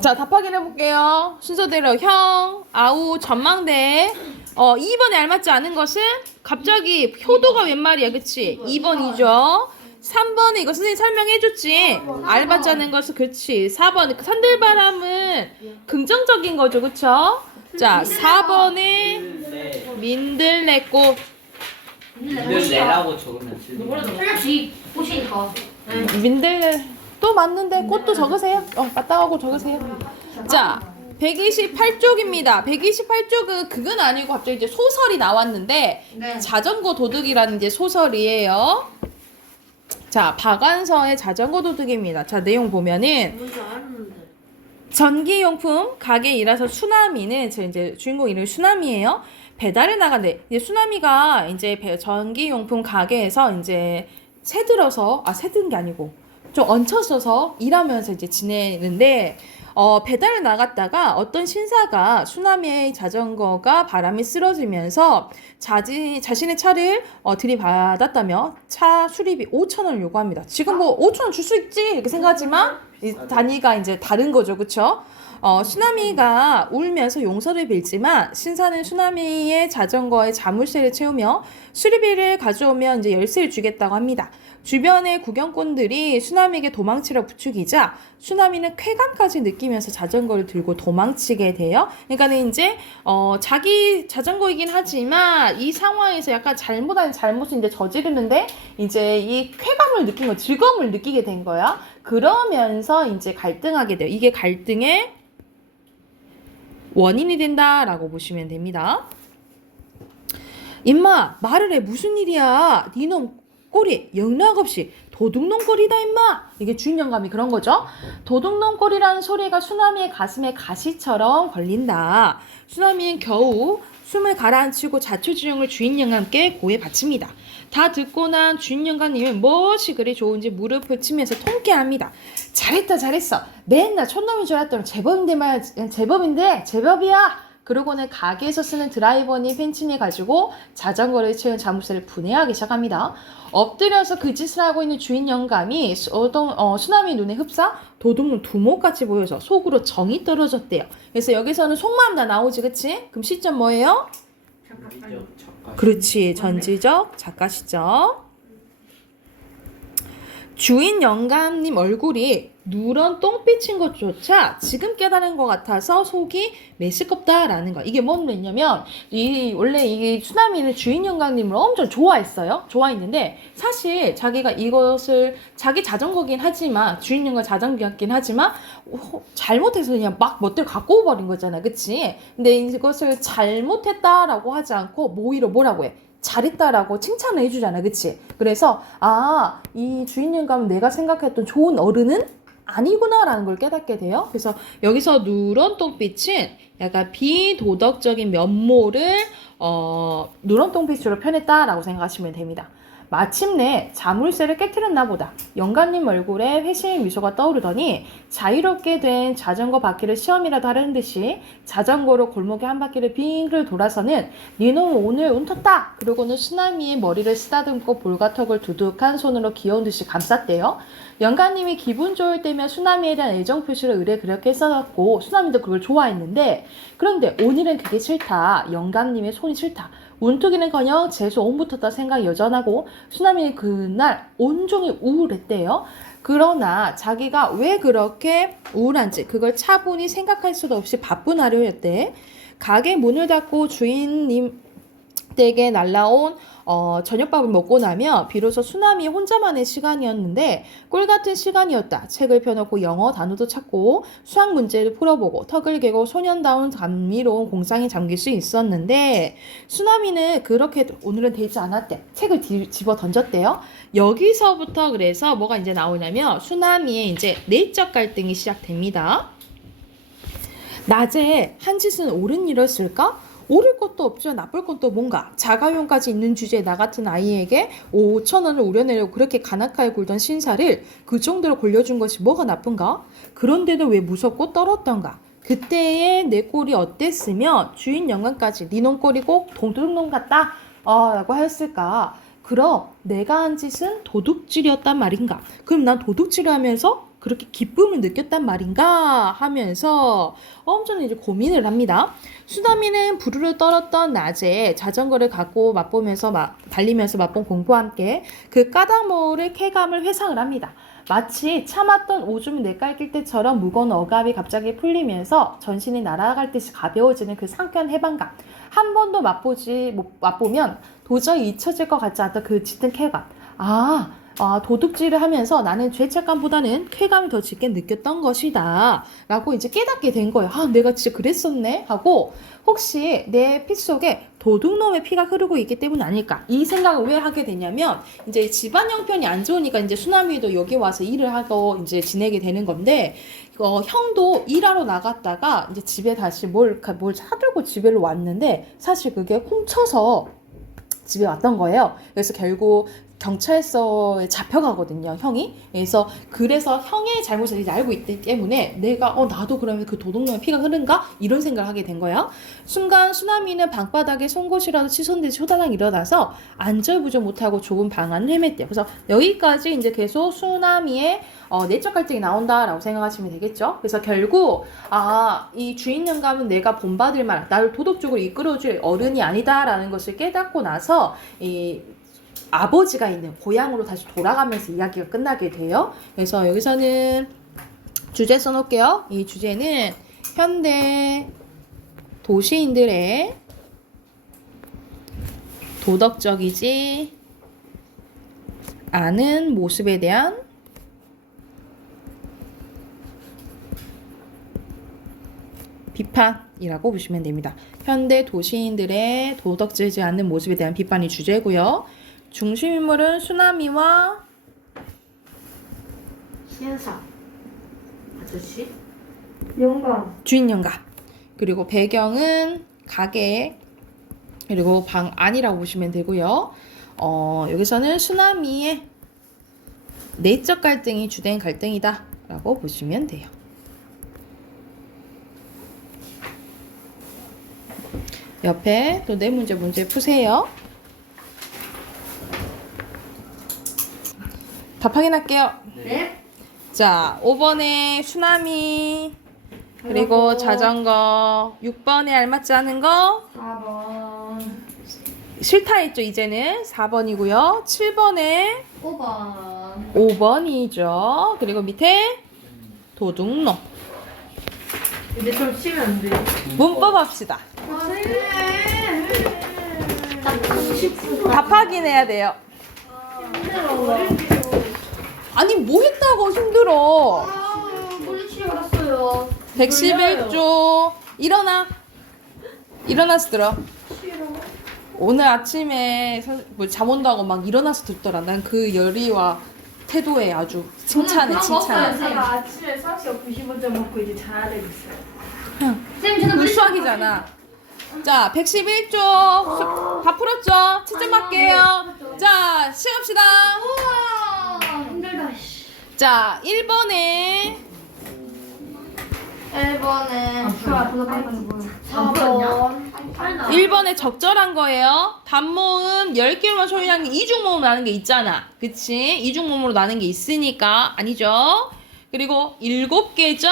자, 답 확인해 볼게요. 순서대로 형, 아우, 전망대. 2번에 알맞지 않은 것은 갑자기 효도가 웬 말이야, 그치? 2번이죠. 3번에 이거 선생님 설명해줬지. 알맞지 않은 것은 그치. 4번 산들바람은 긍정적인 거죠, 그쵸? 자, 4번에 민들레꽃. 이걸 내라고 적으면 누구를 틀린 틀렸지. 꽃이니까. 민들레 또 맞는데 꽃도 적으세요. 맞다고 적으세요. 자, 128쪽입니다. 128쪽은 그건 아니고 갑자기 이제 소설이 나왔는데 자전거 도둑이라는 이제 소설이에요. 자, 박완서의 자전거 도둑입니다. 자, 내용 보면은 뭔지 알았는데. 전기용품 가게 일하서 수나미는 제 이제 주인공 이름이 수나미예요. 배달을 나간대. 이제 수나미가 이제 전기용품 가게에서 이제 새든 게 아니고 좀 얹혀서서 일하면서 이제 지내는데 배달을 나갔다가 어떤 신사가 수나미의 자전거가 바람에 쓰러지면서 자신의 차를 들이받았다며 차 수리비 5,000원을 요구합니다. 지금 뭐 5,000원 줄 수 있지 이렇게 생각하지만 이 단위가 이제 다른 거죠, 그렇죠? 수나미가 울면서 용서를 빌지만 신사는 수나미의 자전거에 자물쇠를 채우며 수리비를 가져오면 이제 열쇠를 주겠다고 합니다. 주변의 구경꾼들이 수나미에게 도망치라 부추기자 수나미는 쾌감까지 느끼면서 자전거를 들고 도망치게 돼요. 그러니까는 이제 자기 자전거이긴 하지만 이 상황에서 약간 잘못한 잘못을 이제 저지르는데 이제 이 쾌감을 느낀 거, 즐거움을 느끼게 된 거야. 그러면서 이제 갈등하게 돼요. 이게 갈등의 원인이 된다라고 보시면 됩니다. 임마 말을 해. 무슨 일이야. 니놈 꼴이 영락없이 도둑놈 꼴이다 임마. 이게 주인 영감이 그런 거죠. 도둑놈 꼴이라는 소리가 수나미의 가슴에 가시처럼 걸린다. 수나미는 겨우 숨을 가라앉히고 자초지종을 주인 영감께 고해 바칩니다. 다 듣고 난 주인 영감님은 무엇이 그리 좋은지 무릎을 치면서 통쾌합니다. 잘했다 잘했어. 맨날 촌놈인 줄 알았더니 제법인데 말이야. 제법인데 제법이야. 그러고는 가게에서 쓰는 드라이버니 펜치니 가지고 자전거를 채운 자물쇠를 분해하기 시작합니다. 엎드려서 그 짓을 하고 있는 주인 영감이 수나미 눈에 흡사 도둑놈 두목같이 보여서 속으로 정이 떨어졌대요. 그래서 여기서는 속마음 다 나오지, 그치? 그럼 시점 뭐예요? 전지적 작가. 그렇지, 전지적 작가 시점. 주인 영감님 얼굴이 누런 똥빛인 것조차 지금 깨달은 것 같아서 속이 메스껍다라는 거. 이게 뭔 말이냐면 원래 이 수나미는 주인 영감님을 엄청 좋아했어요. 좋아했는데 사실 자기가 이것을 자기 자전거긴 하지만 주인 영감 자전거긴 하지만 잘못해서 그냥 막 멋대로 갖고 버린 거잖아, 그치? 근데 이것을 잘못했다라고 하지 않고 오히려 뭐라고 해? 잘했다라고 칭찬을 해주잖아, 그치? 그래서 이 주인 영감은 내가 생각했던 좋은 어른은 아니구나라는 걸 깨닫게 돼요. 그래서 여기서 누런 똥빛은 약간 비도덕적인 면모를 누런 똥빛으로 표현했다라고 생각하시면 됩니다. 마침내 자물쇠를 깨트렸나 보다. 영감님 얼굴에 회심의 미소가 떠오르더니 자유롭게 된 자전거 바퀴를 시험이라도 하려는 듯이 자전거로 골목에 한 바퀴를 빙글 돌아서는 니놈 오늘 운 텄다. 그러고는 수나미의 머리를 쓰다듬고 볼가턱을 두둑한 손으로 귀여운 듯이 감쌌대요. 영감님이 기분 좋을 때면 수나미에 대한 애정 표시를 의뢰 그렇게 했었고 수나미도 그걸 좋아했는데 그런데 오늘은 그게 싫다. 영감님의 손이 싫다. 운투기는커녕 재수 온붙었다 생각이 여전하고 수나미는 그날 온종일 우울했대요. 그러나 자기가 왜 그렇게 우울한지 그걸 차분히 생각할 수도 없이 바쁜 하루였대. 가게 문을 닫고 주인님 댁에 날라온 저녁밥을 먹고 나면 비로소 수나미 혼자만의 시간이었는데 꿀같은 시간이었다. 책을 펴놓고 영어 단어도 찾고 수학 문제를 풀어보고 턱을 개고 소년다운 감미로운 공상에 잠길 수 있었는데 수나미는 그렇게 오늘은 되지 않았대. 책을 집어 던졌대요. 여기서부터 그래서 뭐가 이제 나오냐면 수나미의 이제 내적 갈등이 시작됩니다. 낮에 한 짓은 옳은 일이었을까? 옳을 것도 없죠. 나쁠 것도 뭔가. 자가용까지 있는 주제에 나 같은 아이에게 5,000원을 우려내려고 그렇게 가나카에 굴던 신사를 그 정도로 골려준 것이 뭐가 나쁜가? 그런데도 왜 무섭고 떨었던가? 그때의 내 꼴이 어땠으면 주인 영감까지 니놈 꼴이 꼭 도둑놈 같다 라고 하였을까? 그럼 내가 한 짓은 도둑질이었단 말인가? 그럼 난 도둑질을 하면서 그렇게 기쁨을 느꼈단 말인가 하면서 엄청 이제 고민을 합니다. 수나미는 부르르 떨었던 낮에 자전거를 갖고 맛보면서 달리면서 맛본 공포와 함께 그 까닭모를 쾌감을 회상을 합니다. 마치 참았던 오줌이 내깔길 때처럼 무거운 억압이 갑자기 풀리면서 전신이 날아갈 듯이 가벼워지는 그 상쾌한 해방감. 한 번도 맛보면 도저히 잊혀질 것 같지 않던 그 짙은 쾌감. 도둑질을 하면서 나는 죄책감보다는 쾌감을 더 짙게 느꼈던 것이다 라고 이제 깨닫게 된 거예요. 내가 진짜 그랬었네 하고, 혹시 내 피 속에 도둑놈의 피가 흐르고 있기 때문 아닐까, 이 생각을 왜 하게 되냐면, 이제 집안 형편이 안 좋으니까 이제 수나미도 여기 와서 일을 하고 이제 지내게 되는 건데, 형도 일하러 나갔다가 이제 집에 다시 뭘 사들고 집에 왔는데, 사실 그게 훔쳐서 집에 왔던 거예요. 그래서 결국 경찰서에 잡혀가거든요, 형이. 그래서 형의 잘못을 이제 알고 있기 때문에 내가 나도 그러면 그 도둑놈의 피가 흐른가? 이런 생각을 하게 된 거야. 순간 수나미는 방바닥에 송곳이라도 치솟듯이 호다닥 일어나서 안절부절 못하고 좁은 방 안을 헤맸대요. 그래서 여기까지 이제 계속 수나미의 내적 갈등이 나온다라고 생각하시면 되겠죠. 그래서 결국 이 주인 영감은 내가 본받을 만한, 나를 도덕적으로 이끌어줄 어른이 아니다라는 것을 깨닫고 나서 이 아버지가 있는 고향으로 다시 돌아가면서 이야기가 끝나게 돼요. 그래서 여기서는 주제 써놓을게요. 이 주제는 현대 도시인들의 도덕적이지 않은 모습에 대한 비판이라고 보시면 됩니다. 현대 도시인들의 도덕적이지 않는 모습에 대한 비판이 주제고요. 중심인물은 수나미와 신사 아저씨 영감. 주인 영감. 그리고 배경은 가게, 그리고 방 안이라고 보시면 되고요. 여기서는 수나미의 내적 갈등이 주된 갈등이다 라고 보시면 돼요. 옆에 또 네 문제 푸세요. 답 확인할게요. 네. 자, 5번에 수나미, 그리고 자전거, 6번에 알맞지 않은 거 4번. 싫다 했죠. 이제는 4번이고요. 7번에 5번. 5번이죠. 그리고 밑에 도둑놈. 근데 좀 치면 안 돼. 문법 합시다. 아, 답 확인해야 돼요. 아니 뭐 했다고 힘들어. 물리치료 받았어요. 111조. 일어나서 들어. 오늘 아침에 잠 온다고 막 일어나서 듣더라. 난 그 열의와 태도에 아주 칭찬해. 제가 아침에 수학시험 95점 먹고 이제 자야 되겠어요. 쌤, 저도 그 수학이잖아. 자, 111조 다 풀었죠? 채점 할게요. 자, 시작합시다. 우와, 힘들다. 자, 1번에 1번에 4번. 1번에 적절한 거예요. 단모음 10개로만 소리나는 게 이중모음 나는 게 있잖아. 그치? 이중모음으로 나는 게 있으니까 아니죠. 그리고 7개죠.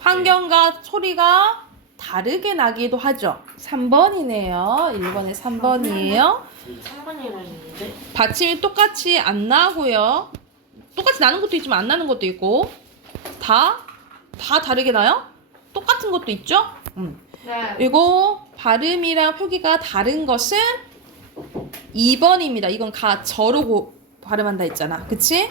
환경과 소리가 다르게 나기도 하죠. 3번이네요. 1번에 3번이에요. 3번이라는데 받침이 똑같이 안 나고요. 똑같이 나는 것도 있지만 안 나는 것도 있고 다 다르게 나요? 똑같은 것도 있죠? 네. 그리고 발음이랑 표기가 다른 것은 2번입니다. 이건 저로 발음한다 했잖아. 그치?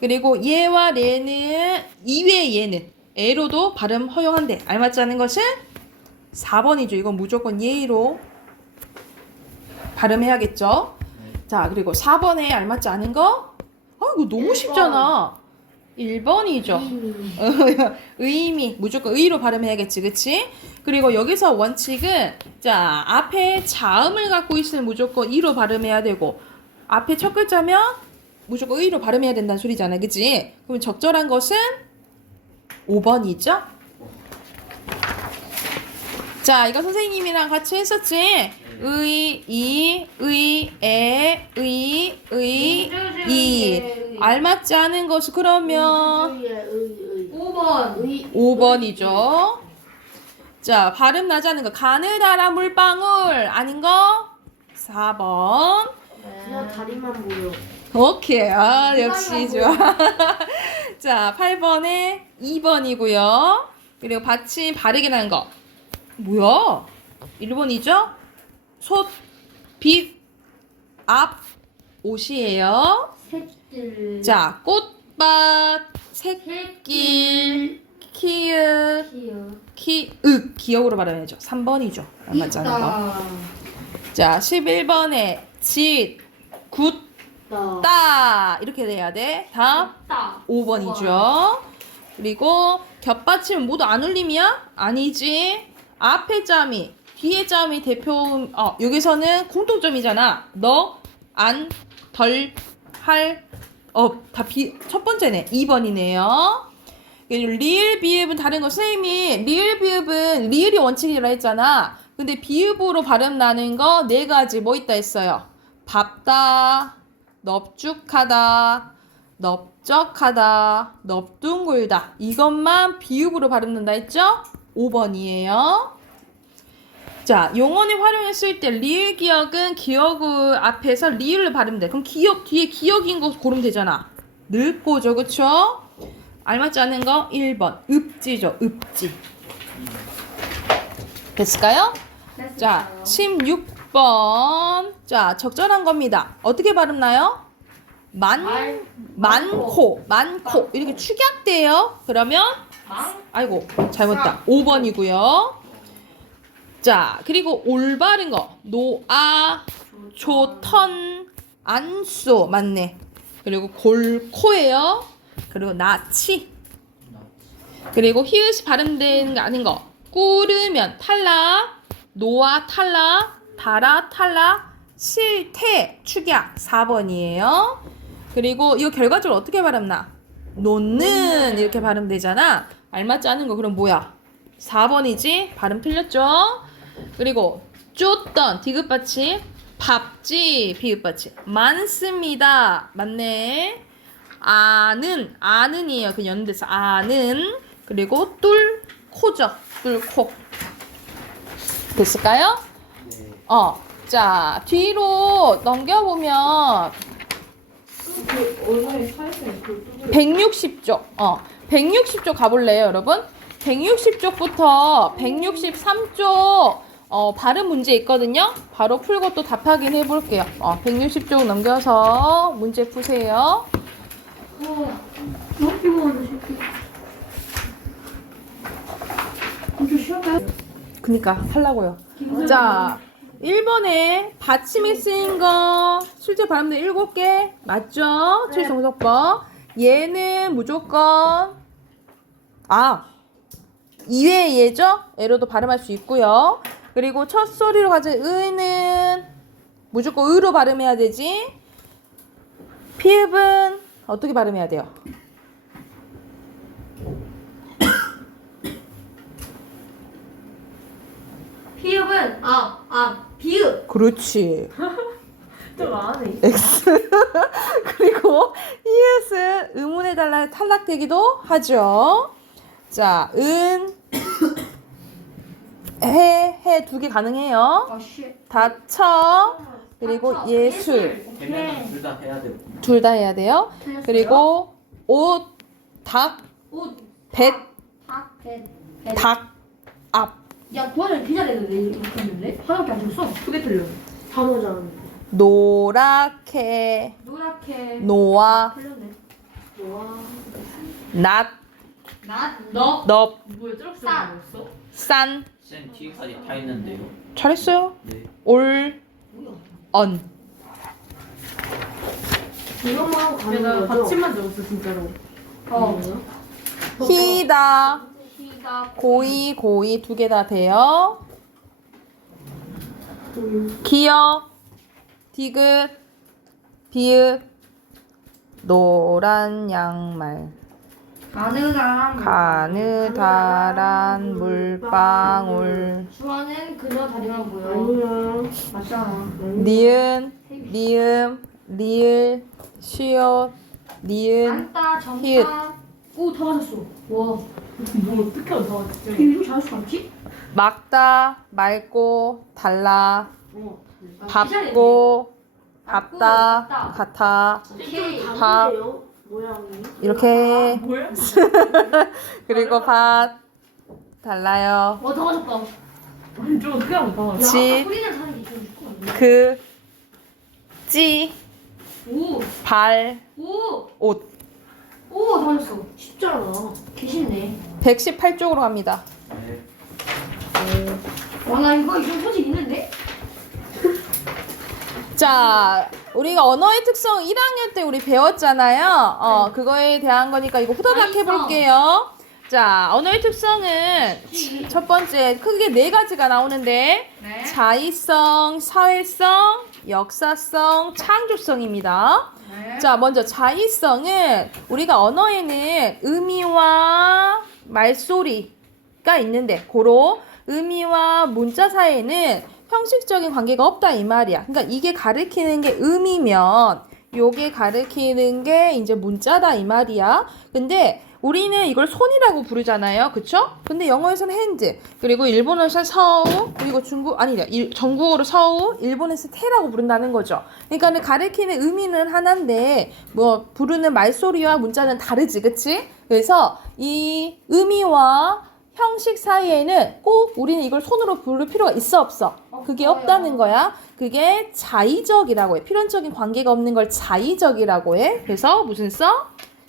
그리고 얘와 얘는 이외의 얘는 애로도 발음 허용한대. 알맞지 않은 것은 4번이죠. 이건 무조건 예의로 발음해야겠죠. 자, 그리고 4번에 알맞지 않은 거? 이거 너무 1번. 쉽잖아. 1번이죠. 의미. 무조건 의로 발음해야겠지. 그치? 그리고 여기서 원칙은 자, 앞에 자음을 갖고 있으면 무조건 이로 발음해야 되고 앞에 첫 글자면 무조건 의로 발음해야 된다는 소리잖아. 그치? 그럼 적절한 것은 5번이죠? 자, 이거 선생님이랑 같이 했었지? 의, 이, 의, 에, 의, 이. 알맞지 않은 것이 그러면 의. 5번. 5번이죠. 자, 발음 나지 않은 거. 가느다란 물방울 아닌 거 4번. 그냥 다리만 보여. 오케이. 아, 역시 좋아. 자, 8번에 2번이고요. 그리고 받침 바르게 난 거. 뭐야? 1번이죠? 솥, 빛, 앞, 옷이에요. 새들. 자, 꽃밭, 새길, 키읔, 키읔. 기억으로 발음해야죠. 3번이죠. 맞지 않은 거. 있다. 자, 11번에 짓, 굳, 따. 이렇게 돼야 돼. 다음. 있다. 5번이죠. 그리고 겹받침은 모두 안 울림이야? 아니지. 앞에 짬이, 뒤에 짬이 대표, 여기서는 공통점이잖아. 너, 안, 덜, 할, 첫 번째네. 2번이네요. 리을, 비읍은 다른 거. 선생님이 리을, 비읍은 리을이 원칙이라 했잖아. 근데 비읍으로 발음 나는 거 4가지 뭐 있다 했어요? 밥다, 넙죽하다, 넓적하다, 넙둥글다. 이것만 비읍으로 발음된다 했죠? 5번이에요. 자, 용언을 활용했을 때 리을 기억은 기억을 앞에서 리을로 발음돼. 그럼 기억 뒤에 기억인 거 고르면 되잖아. 늙고죠, 그쵸? 알맞지 않은 거 1번. 읍지죠, 읍지. 됐을까요? 자, 16번. 자, 적절한 겁니다. 어떻게 발음나요? 많고. 이렇게 축약돼요. 그러면 아이고, 잘못다. 5번이고요. 자, 그리고 올바른 거. 노아, 조턴, 안쏘. 맞네. 그리고 골코예요. 그리고 나치. 그리고 히읗이 발음된 거 아닌 거. 꾸르면 탈락, 노아 탈락, 달아 탈락, 실태 축약 4번이에요. 그리고 이거 결과적으로 어떻게 발음나? 놓는 이렇게 발음되잖아. 알맞지 않은 거 그럼 뭐야? 4번이지? 발음 틀렸죠? 그리고 쫓던 디귿받침, 밥지 비읍받침 많습니다. 맞네. 아는이에요. 그 연대서 아는. 그리고 뚫코죠. 뚫코. 됐을까요? 네. 자, 뒤로 넘겨보면 160쪽. 160쪽 가볼래요, 여러분? 160쪽부터 163쪽 발음 문제 있거든요. 바로 풀고 또 답 확인해볼게요. 160쪽 넘겨서 문제 푸세요. 너무 피곤한데, 새끼. 좀 쉬울까요? 그니까 하려고요. 자, 1번에 받침에 쓰인 거 실제 발음된 7개 맞죠? 최종석법. 얘는 무조건 2회 예죠? 애로도 발음할 수 있고요. 그리고 첫 소리로 가진 의는 무조건 의로 발음해야 되지. 피읍은 어떻게 발음해야 돼요? 피읍은 비읍. 그렇지. 좀 안해. X. 그리고 이웃은 의문에 달라 탈락되기도 하죠. 자, 해 2개 가능해요. 다쳐. 그리고 예술. 되면 둘 다 해야 되고. 둘 다 해야 돼요. 그리고 옷, 닭, 옷. 뱃, 배. 닭, 앞. 야, 구하는 기다렸는데 이렇게 했는데 하나밖에 안 줬어. 두 개 틀려. 단어잖아. 노랗게, 노랗게. 노아, 틀렸네. 와. 낮, 너. 넙, 뭐야 저렇게 싼. 생겼어? 싼. 쌤 뒤에까지 다 있는데요. 잘했어요. 네. 올, 언. 이것만 하고 가는 내가 거죠? 받침만 적었어 진짜로. 희다, 희다. 고이 2개 다 돼요. 기역, 디귿, 비읍, 노란 양말, 가느다란 물방울, 주어는 그녀 다리만 보여. 아니야. 맞잖아. 니은, 리음, 리을, 시옷, 니은, 안따, 히읗. 정따. 오, 다 맞았어. 와. 뭐 어떻게 다 진짜. 이렇게 잘할 수 있지? 막다, 맑고, 달라, 어. 밟고, 밟다, 밟다. 같아. 오케이. 밥. 다른데요? 모양이. 이렇게. 뭐야? 그리고 밭, 달라요. 와, 다 맞았다. 아니 좀 어떻게 하면 다 맞아? 지. 소리는 사는 게 좀 좋고. 그, 찌, 오, 발, 오, 옷. 오, 다 맞았어. 쉽잖아. 계시네. 118쪽으로 갑니다. 네. 와, 나 이거 소질 있는데? 자, 우리가 언어의 특성 1학년 때 우리 배웠잖아요. 그거에 대한 거니까 이거 후다닥 자의성. 해볼게요. 자, 언어의 특성은 첫 번째 크게 4가지가 나오는데 네. 자의성, 사회성, 역사성, 창조성입니다. 네. 자, 먼저 자의성은 우리가 언어에는 의미와 말소리가 있는데 고로 의미와 문자 사이에는 형식적인 관계가 없다 이 말이야. 그러니까 이게 가리키는 게 의미면 요게 가리키는 게 이제 문자다 이 말이야. 근데 우리는 이걸 손이라고 부르잖아요. 그쵸? 근데 영어에서는 핸드, 그리고 일본어에서는 서우, 그리고 전국어로 서우, 일본에서 테라고 부른다는 거죠. 그러니까 가리키는 의미는 하나인데 뭐 부르는 말소리와 문자는 다르지. 그치? 그래서 이 의미와 형식 사이에는 꼭 우리는 이걸 손으로 부를 필요가 있어 없어? 그게 없다는 거야. 그게 자의적이라고 해. 필연적인 관계가 없는 걸 자의적이라고 해. 그래서 무슨 성?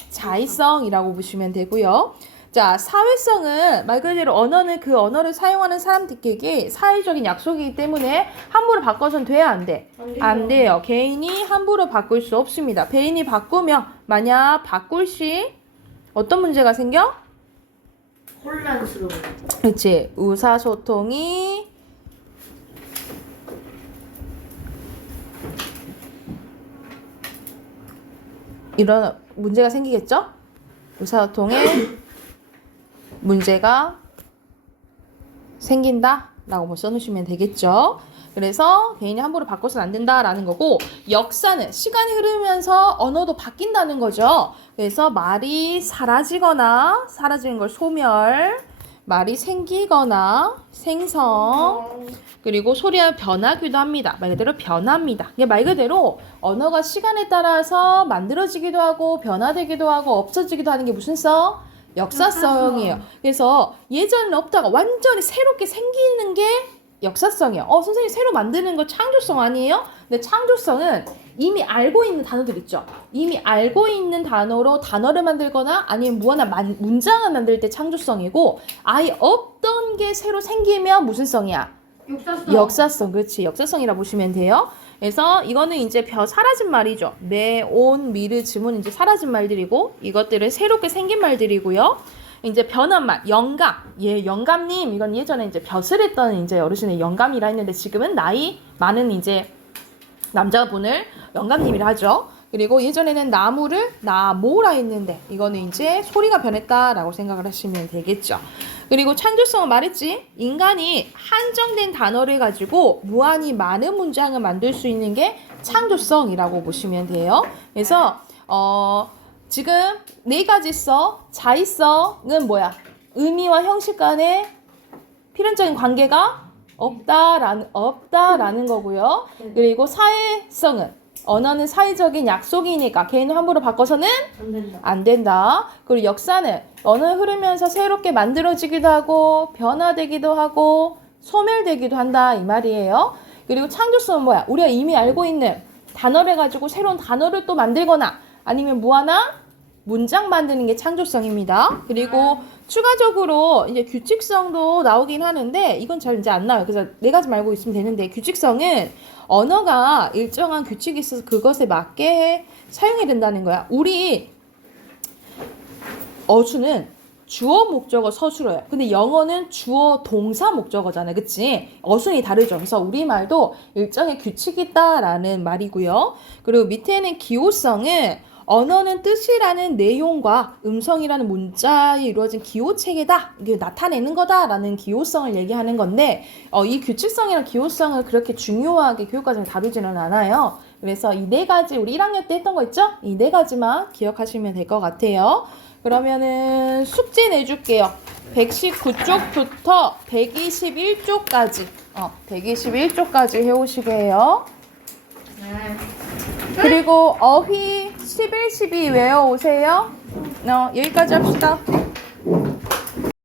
자의성이라고 보시면 되고요. 자, 사회성은 말 그대로 언어는 그 언어를 사용하는 사람들에게 사회적인 약속이기 때문에 함부로 바꿔서는 돼야 안 돼? 안 돼요. 개인이 함부로 바꿀 수 없습니다. 개인이 바꾸면 만약 바꿀 시 어떤 문제가 생겨? 혼란스러워. 그렇지. 의사소통이 이런 문제가 생기겠죠? 의사소통에 문제가 생긴다 라고 뭐 써놓으시면 되겠죠. 그래서 개인이 함부로 바꿔서는 안 된다라는 거고, 역사는 시간이 흐르면서 언어도 바뀐다는 거죠. 그래서 말이 사라지거나 사라지는 걸 소멸, 말이 생기거나 생성, 그리고 소리가 변하기도 합니다. 말 그대로 변합니다. 이게 말 그대로 언어가 시간에 따라서 만들어지기도 하고 변화되기도 하고 없어지기도 하는 게 무슨 성? 역사성이에요. 그래서 예전에는 없다가 완전히 새롭게 생기는 게 역사성이에요. 선생님 새로 만드는 거 창조성 아니에요? 근데 창조성은 이미 알고 있는 단어들 있죠. 이미 알고 있는 단어로 단어를 만들거나 아니면 무언가 문장을 만들 때 창조성이고, 아예 없던 게 새로 생기면 무슨 성이야? 역사성. 역사성. 그렇지. 역사성이라 보시면 돼요. 그래서 이거는 이제 사라진 말이죠. 매, 온, 미르, 즈문 이제 사라진 말들이고, 이것들은 새롭게 생긴 말들이고요. 이제 변한 말, 영감. 영감님. 이건 예전에 이제 벼슬 했던 이제 어르신의 영감이라 했는데 지금은 나이 많은 이제 남자분을 영감님이라 하죠. 그리고 예전에는 나무를 나모라 했는데 이거는 이제 소리가 변했다라고 생각을 하시면 되겠죠. 그리고 창조성은 말했지. 인간이 한정된 단어를 가지고 무한히 많은 문장을 만들 수 있는 게 창조성이라고 보시면 돼요. 그래서 지금 4가지 써. 자의성은 뭐야? 의미와 형식 간의 필연적인 관계가 없다라는 거고요. 그리고 사회성은 언어는 사회적인 약속이니까 개인을 함부로 바꿔서는 안 된다. 안 된다. 그리고 역사는 언어를 흐르면서 새롭게 만들어지기도 하고 변화되기도 하고 소멸되기도 한다 이 말이에요. 그리고 창조성은 뭐야? 우리가 이미 알고 있는 단어를 가지고 새로운 단어를 또 만들거나 아니면 무하나 문장 만드는 게 창조성입니다. 그리고 추가적으로 이제 규칙성도 나오긴 하는데 이건 잘 이제 안 나와요. 그래서 4가지 말고 있으면 되는데, 규칙성은 언어가 일정한 규칙이 있어서 그것에 맞게 사용해야 된다는 거야. 우리 어수는 주어 목적어 서술어예요. 근데 영어는 주어 동사 목적어잖아요. 그치? 어순이 다르죠. 그래서 우리말도 일정의 규칙이 있다라는 말이고요. 그리고 밑에는 기호성은 언어는 뜻이라는 내용과 음성이라는 문자에 이루어진 기호체계다. 이게 나타내는 거다라는 기호성을 얘기하는 건데 이 규칙성이랑 기호성을 그렇게 중요하게 교육과정에 다루지는 않아요. 그래서 이 네 가지 우리 1학년 때 했던 거 있죠? 이 네 가지만 기억하시면 될 것 같아요. 그러면은 숙제 내줄게요. 119쪽부터 121쪽까지 121쪽까지 해오시게 해요. 그리고 어휘 11, 12 외워오세요. 여기까지 합시다.